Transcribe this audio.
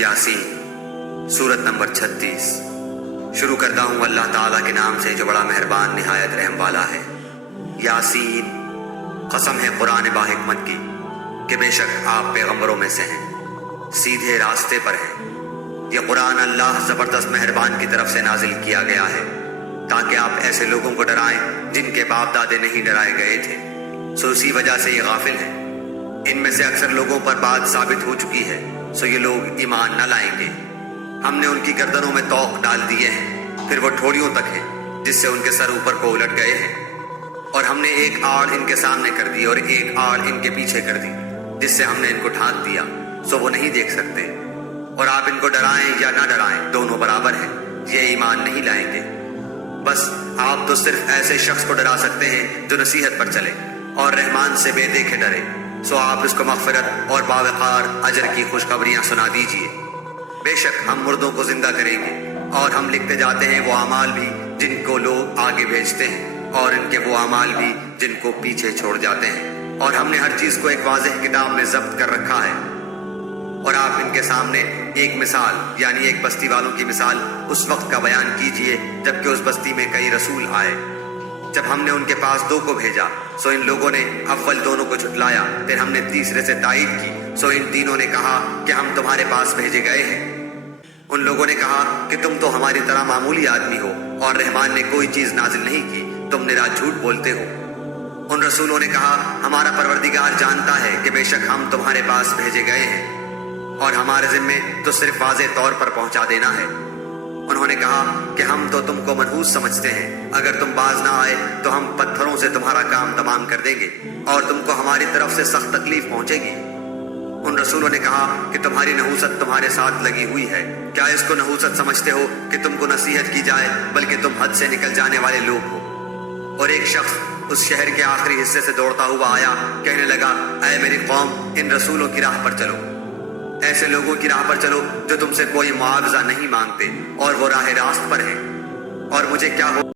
यासीन सूरत number 36। शुरू करता हूँ अल्लाह ताला के नाम से जो बड़ा मेहरबान निहायत रहम वाला है। यासीन, कसम है कुरान बाहिकमत की कि बेशक आप पैगंबरों में से हैं, सीधे रास्ते पर हैं। यह कुरान अल्लाह ज़बरदस्त मेहरबान की तरफ से नाजिल किया गया है ताकि आप ऐसे लोगों को डराएं जिनके बाप दादे नहीं डराए गए थे, सो इसी वजह से ये गाफिल हैं। इनमें से अक्सर लोगों पर बात साबित हो चुकी है, सो ये लोग ईमान न लाएंगे। हमने उनकी गर्दनों में तौक डाल दिए हैं, फिर वो ठोड़ियों तक हैं जिससे उनके सर ऊपर को उलट गए हैं। और हमने एक आड़ इनके सामने कर दी और एक आड़ इनके पीछे कर दी, जिससे हमने इनको ढांक दिया, सो वो नहीं देख सकते। और आप इनको डराएं या ना डराएं, दोनों बराबर हैं, ये ईमान नहीं लाएंगे। बस आप तो सिर्फ ऐसे शख्स को डरा सकते हैं जो नसीहत पर चले और रहमान से बेदेखे डरे, सो आप इसको मग़फ़िरत और बावक़ार अजर की खुशखबरियाँ सुना दीजिए। बेशक हम मुर्दों को जिंदा करेंगे और हम लिखते जाते हैं वो अमाल भी जिनको लोग आगे भेजते हैं और इनके वो अमाल भी जिनको पीछे छोड़ जाते हैं। और हमने हर चीज़ को एक वाज़ेह किताब में ज़ब्त कर रखा है। और आप इनके सामने एक मिसाल यानी एक बस्ती वालों की मिसाल उस वक्त का बयान कीजिए जबकि उस बस्ती में कई रसूल आए। जब हमने उनके पास 2 को भेजा, सो इन लोगों ने अव्वल दोनों को झुटलाया, फिर हमने तीसरे से तायीद की, सो इन तीनों ने कहा कि हम तुम्हारे पास भेजे गए हैं। उन लोगों ने कहा कि तुम तो हमारी तरह मामूली आदमी हो और रहमान ने कोई चीज़ नाजिल नहीं की, तुम निराज झूठ बोलते हो। उन रसूलों ने कहा हमारा परवरदिगार जानता है कि बेशक हम तुम्हारे पास भेजे गए हैं और हमारे ज़िम्मे तो सिर्फ वाज़े तौर पर पहुंचा देना है। उन्होंने कहा कि हम तो तुमको मनहूस समझते हैं, अगर तुम बाज ना आए तो हम पत्थरों से तुम्हारा काम तमाम कर देंगे और तुमको हमारी तरफ से सख्त तकलीफ पहुंचेगी। उन रसूलों ने कहा कि तुम्हारी नहूसत तुम्हारे साथ लगी हुई है, क्या इसको नहूसत समझते हो कि तुमको नसीहत की जाए, बल्कि तुम हद से निकल जाने वाले लोग हो। और एक शख्स उस शहर के आखिरी हिस्से से दौड़ता हुआ आया, कहने लगा ऐ मेरी कौम, इन रसूलों की राह पर चलो, ऐसे लोगों की राह पर चलो जो तुमसे कोई मुआवजा नहीं मांगते और वो राह रास्त पर है। और मुझे क्या हो